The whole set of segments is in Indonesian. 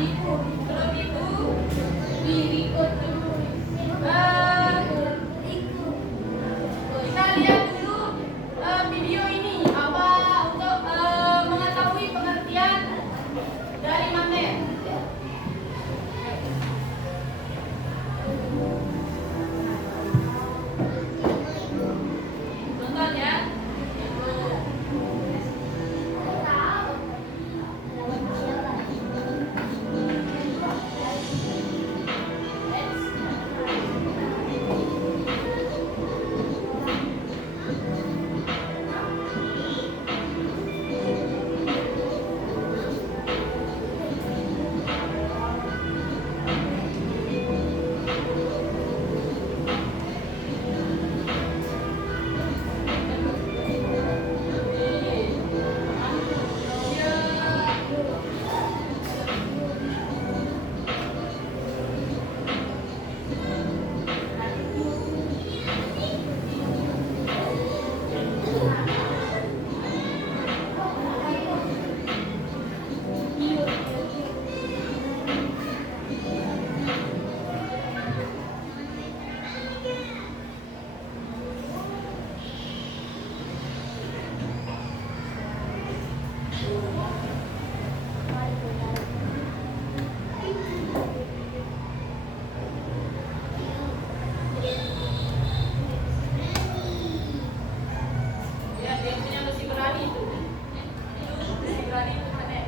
Kita lihat dulu video ini apa untuk mengetahui pengertian dari magnet. Nonton ya. Dia punya besi berani itu. Besi berani itu magnet.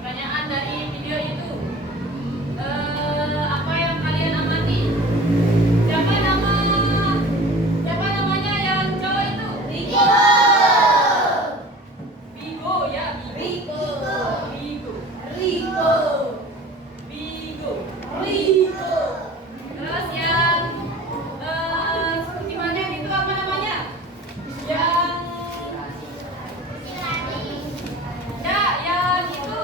Pertanyaan dari video itu, apa yang kalian amati? Siapa namanya yang cowok itu? Bigo ya, Bigo. Terus yang seperti mana itu apa namanya? Yang yang itu.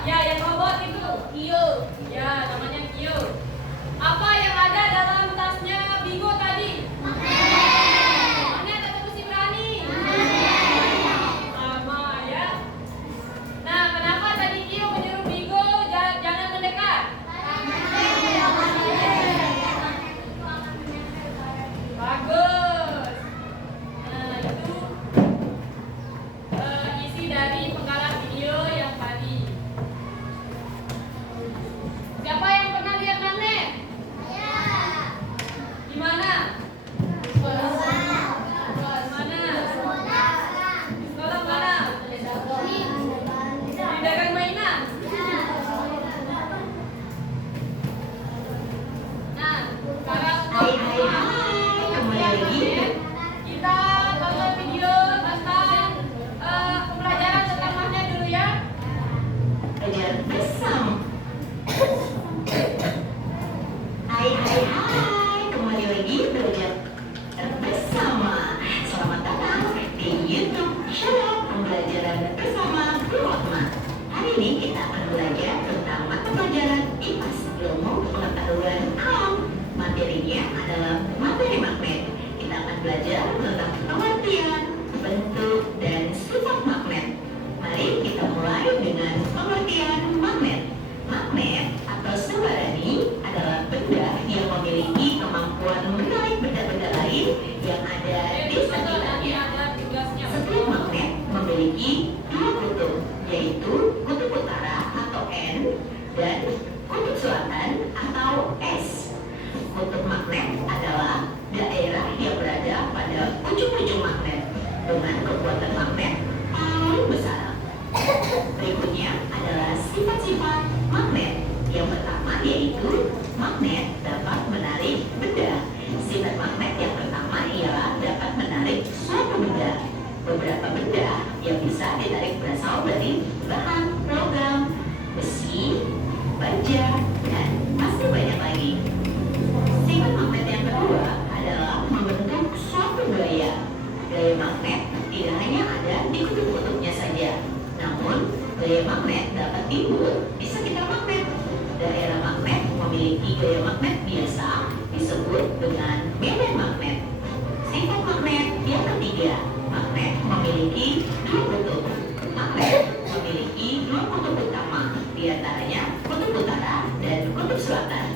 Ya, yang robot itu. Kio. Ya, namanya Kio. Apa yang ada dalam tasnya Bigo tadi? Magnet atau besi berani? Sama ya. Nah, kenapa tadi Kio menyuruh Bigo jangan mendekat? Bagus. Nah, itu isi dari penggarap video yang tadi. Siapa yang pernah lihat magnet? Di mana? Di sekolah mana? Di sekolah mana? Di dagang mainan. Nah, sekarang Kembali lagi. kita tonton video tentang pembelajaran tentang magnet dulu ya. Belajar bersama. Hai, kembali lagi belajar bersama. Selamat datang di YouTube channel pembelajaran bersama Rotma. Hari ini kita akan belajar tentang mata pelajaran IPAS, ilmu pengetahuan alam. Materinya adalah materi magnet. Kita akan belajar tentang pengertian, bentuk, dan sifat magnet. Mari kita mulai dengan pengertian magnet. Magnet atau sembarani adalah benda yang memiliki kemampuan menarik benda-benda lain yang ada di sekitarnya. Setiap magnet memiliki dua kutub, yaitu kutub utara atau N dan kutub selatan atau S. Kutub magnet adalah daerah yang berada pada ditarik berasal dari bahan logam, besi, baja, dan masih banyak lagi. Sifat magnet yang kedua adalah membentuk suatu gaya. Gaya magnet tidak hanya ada di kutub-kutubnya saja, namun gaya magnet dapat timbul di sekitar magnet. Daerah magnet memiliki gaya magnet biasa disebut dengan medan magnet. Sifat magnet yang ketiga, magnet memiliki dua kutub. Magnet memiliki dua kutub utama, diantaranya kutub utara dan kutub selatan.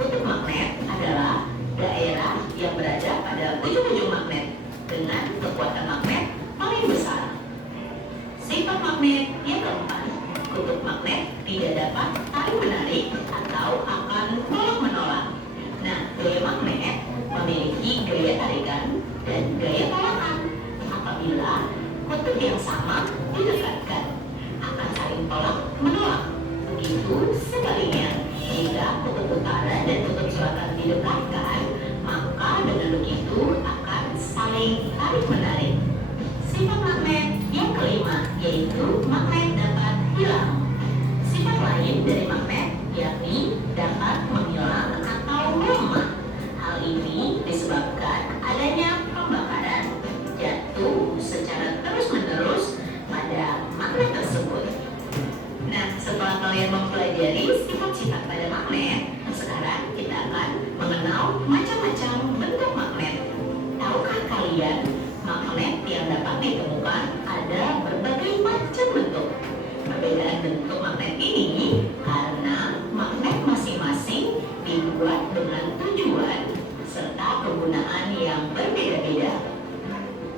Kutub magnet adalah daerah yang berada pada ujung-ujung magnet dengan kekuatan magnet paling besar. Sifat magnet yang keempat, kutub magnet tidak dapat saling menarik atau akan tolak-menolak. Nah, gaya magnet memiliki gaya tarikan dan gaya tolakan. Apabila kutub yang sama didekatkan, akan saling tolak-menolak. Begitu sebaliknya, jika kutub utara dan kutub selatan didekatkan, maka dengan begitu akan saling tarik-menarik. Sifat magnet yang kelima yaitu magnet dapat hilang. Sifat lain dari magnet yakni dapat menghilang atau melemah. Hal ini disebabkan adanya pembakaran jatuh secara terus-menerus pada magnet tersebut. Nah, setelah kalian mempelajari sifat-sifat pada magnet, sekarang kita akan mengenal macam-macam bentuk magnet. Tahukah kalian, magnet yang dapat ditemukan ada berbagai macam bentuk. Perbedaan bentuk magnet ini karena magnet masing-masing dibuat dengan tujuan serta kegunaan yang berbeda-beda.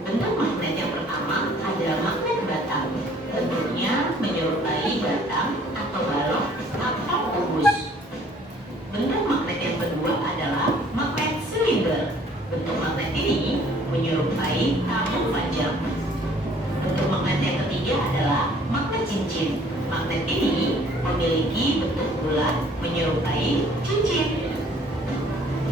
Bentuk magnet yang pertama adalah magnet batang. Bentuknya menyerupai batang atau balok atau kubus. Bentuk magnet yang kedua adalah magnet silinder. Bentuk magnet ini menyerupai tabung panjang. Bentuk magnet yang ketiga adalah magnet cincin. Magnet ini memiliki bentuk bulat menyerupai cincin.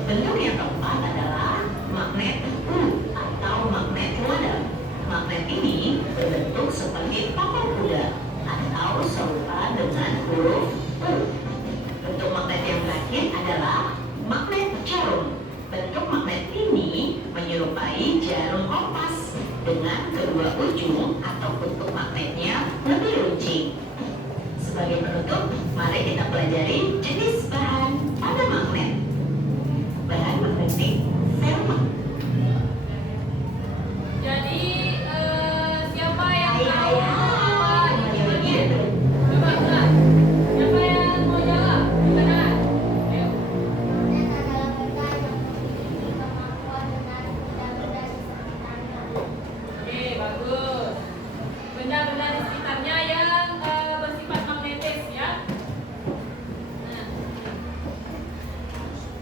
Bentuk yang keempat adalah magnet U atau magnet wadam. Magnet ini berbentuk seperti papan kuda atau serupa dengan huruf U. Bentuk magnet yang terakhir adalah magnet jarum. Bentuk magnet ini menyerupai jarum kompas dengan kedua ujung atau kutub magnetnya lebih runcing. Sebagai penutup, mari kita pelajari jenis bahan pada magnet. Bahan magnetik fermat. Jadi siapa yang tahu Hai, apa kembali itu lagi. magnet? Coba Benar. Siapa yang mau jawab? Benar. Ayo. Magnet adalah benda yang memiliki kemampuan menarik benda-benda di sekitarnya. Oke, bagus. Benda-benda di sekitarnya yang bersifat magnetis ya. Nah,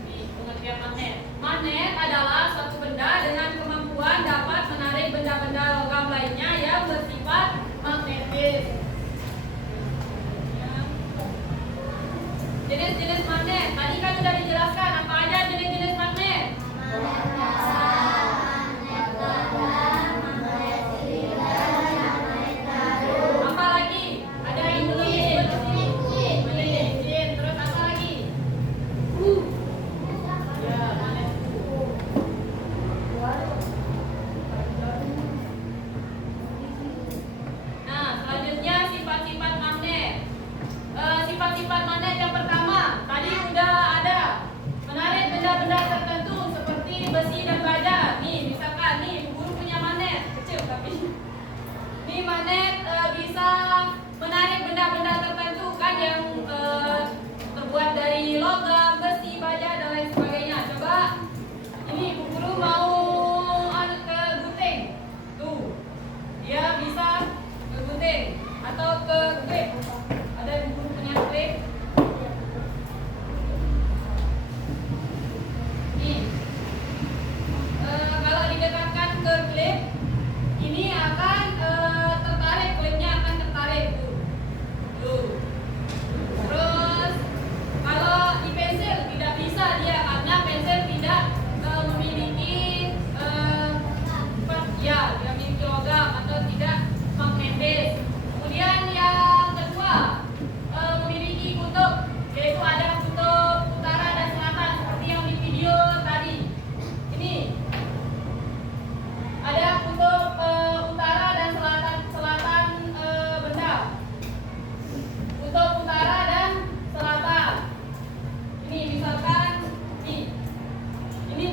ini pengertian magnet. Magnet adalah suatu benda dengan kemampuan dapat menarik benda-benda logam lainnya yang bersifat magnetis. Ya. Jenis-jenis magnet. Tadi kan sudah dijelaskan apa aja jenis-jenis magnet. Magnet dasar, magnet logam, magnet silinder, magnet jarum, Apa lagi? Ada yang belum disebut di sini? Magnet cincin. Terus apa lagi? Ya, magnet Nah, selanjutnya sifat-sifat magnet. Sifat-sifat magnet yang pertama tadi sudah ada, menarik benda-benda tertentu seperti besi dan baja. Nih, misalkan nih guru punya magnet kecil tapi nih magnet bisa menarik benda-benda tertentu kan yang terbuat dari logam, besi, baja dan lain sebagainya. Coba ini Bu Guru mau ke gunting. Tuh. Dia bisa ke gunting atau ke grip. Ada yang Bu Guru punya grip? Nih. Kalau didekatkan ke klip, ini akan tertarik, klipnya akan tertarik tuh. Tuh. Terus kalau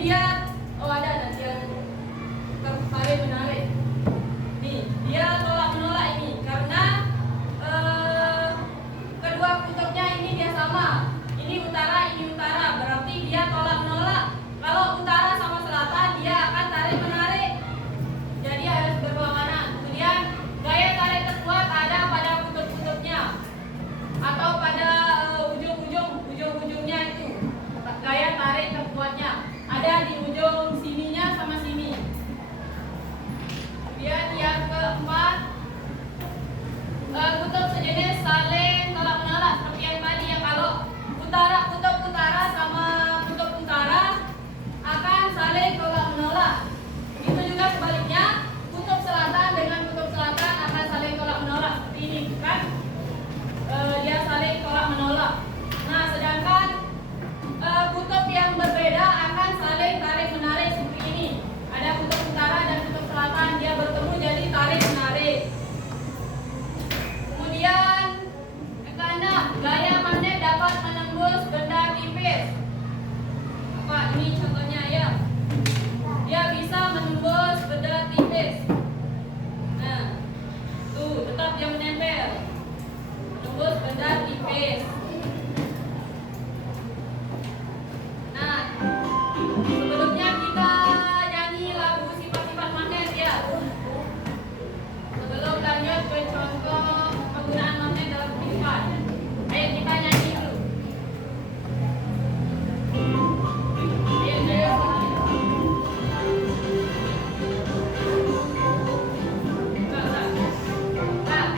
dia, oh ada nanti yang tarik menarik. Nih, dia tolak menolak ini karena kedua kutubnya ini dia sama. Ini utara, berarti dia tolak menolak. Kalau utara sama selatan dia akan tarik menarik. Jadi harus berlawanan. Kemudian gaya tarik terkuat ada pada kutub-kutubnya atau pada ujung-ujungnya itu. Gaya tarik terkuatnya ada di ujung sininya sama sini. Kemudian yang keempat, kutub sejenis saling tolak menolak seperti yang tadi ya. Kalau kutub utara sama kutub utara akan saling tolak menolak. Begitu juga sebaliknya, kutub selatan dengan kutub selatan akan saling tolak menolak seperti ini, kan? Dia saling tolak menolak. Nah, sedangkan kutub yang berbeda akan saling tarik menarik seperti ini. Ada kutub utara dan kutub selatan, dia bertemu jadi tarik menarik. Kemudian yang keenam, gaya magnet dapat menembus benda tipis. Apa ini contohnya ya? Dia bisa menembus benda tipis. Nah, tuh tetap dia menempel. Menembus benda tipis. Nah, sebelumnya kita nyanyi lagu sifat-sifat magnet ya. Sebelum lanjut ke contoh penggunaan magnet dalam kehidupan, ayo kita nyanyi dulu. Ayo. Kak.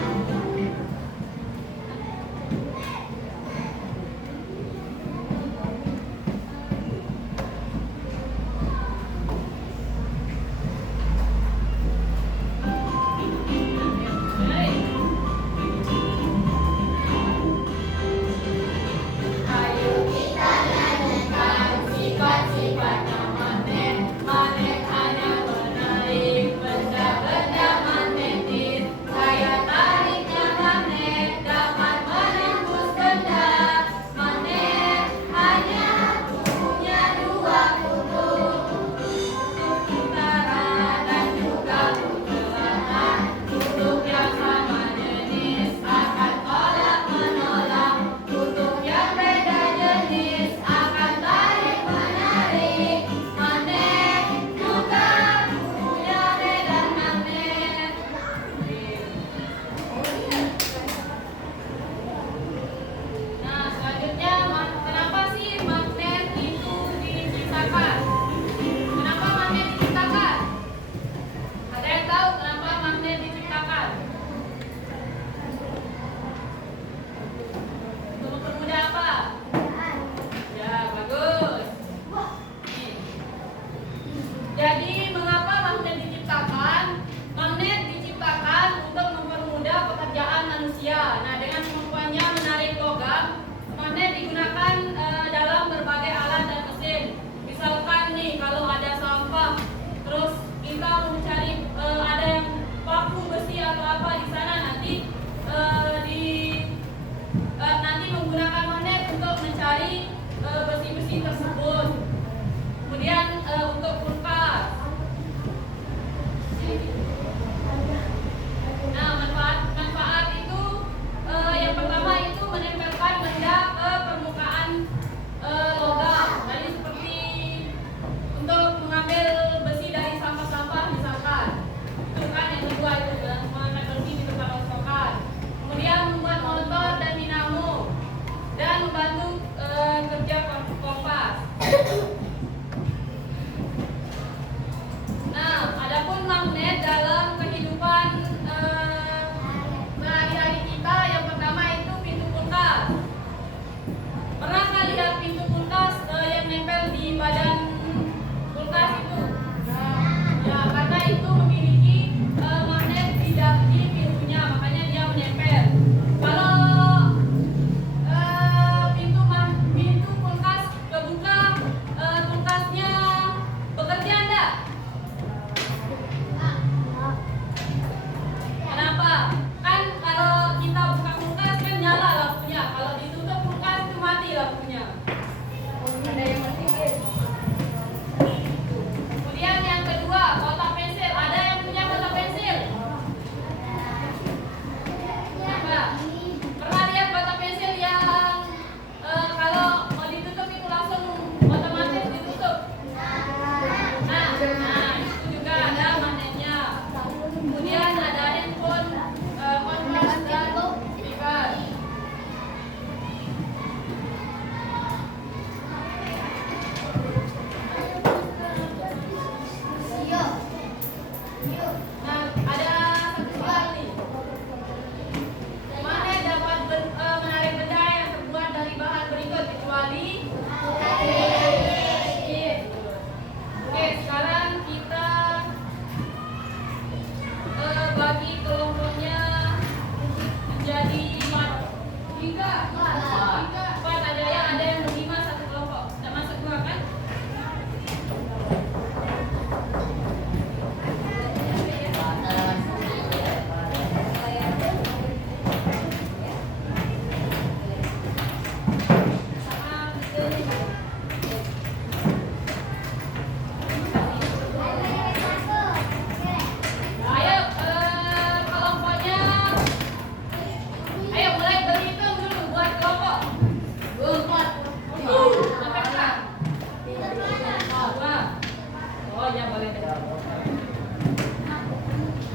ya boleh deh.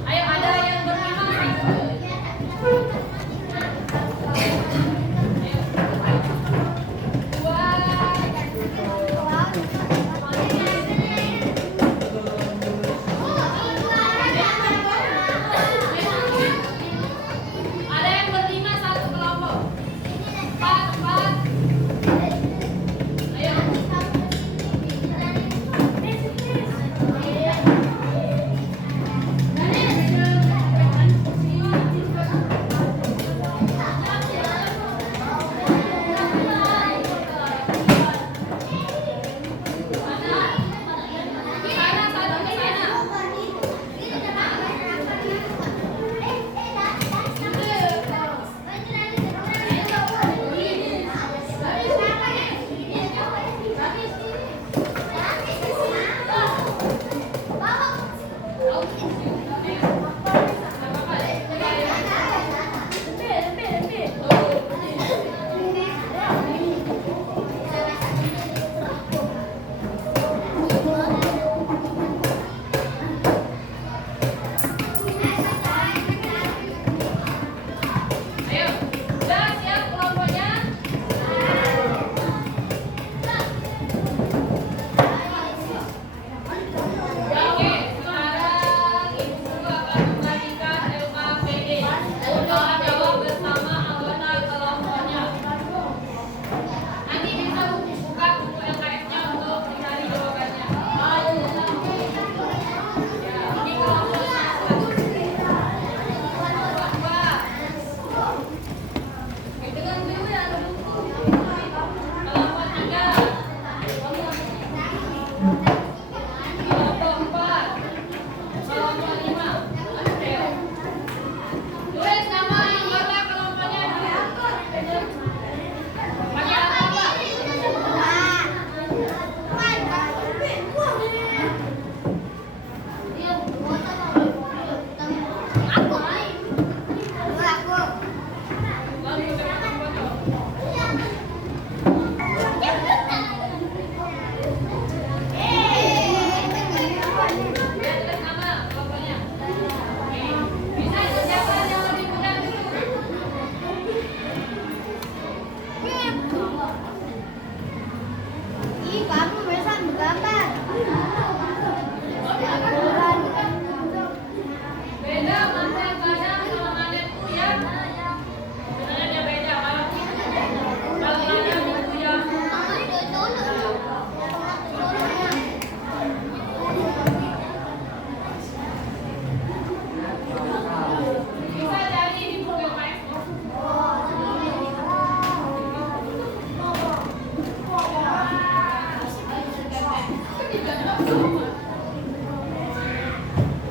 Ayo ada yang berlima satu. Ada yang berlima satu kelompok. Empat, empat. Ayo. Sana satu di sana. Ayo, udah siap kelompoknya? Oke, sekarang Ibu Guru akan membagikan LKPD. Untuk jawab bersama anggota kelompoknya. Nanti bisa buka buku LKS-nya untuk mencari jawabannya. Ya, ini kelompok satu. Dengan dulu ya, kelompok tiga, kelompok empat, kelompok lima. Ayo, tulis nama anggota kelompoknya dulu. Pakai apa Pak? Lalu kita foto. Ya, tulis nama kelompoknya. Oke, bisa kerjakan yang lebih mudah dulu. Ih, kamu bisa menggambar. Beda mantel kadang sama manetku ya. Sebenarnya dia beda kalau kadang itu ya. Bisa jadi di buku LKS.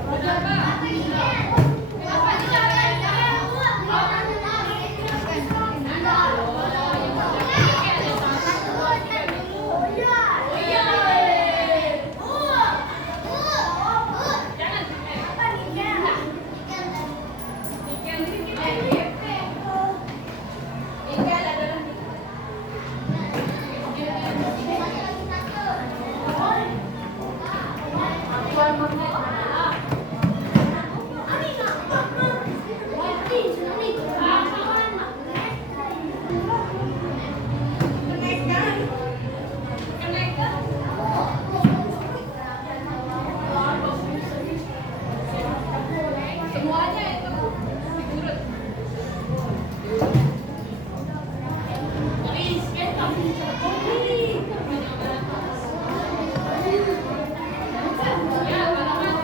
Benar Pak? Kenapa dicapai? Oh iya. Jangan. Ikan adalah semuanya itu diurut. Ya, halaman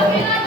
Oke,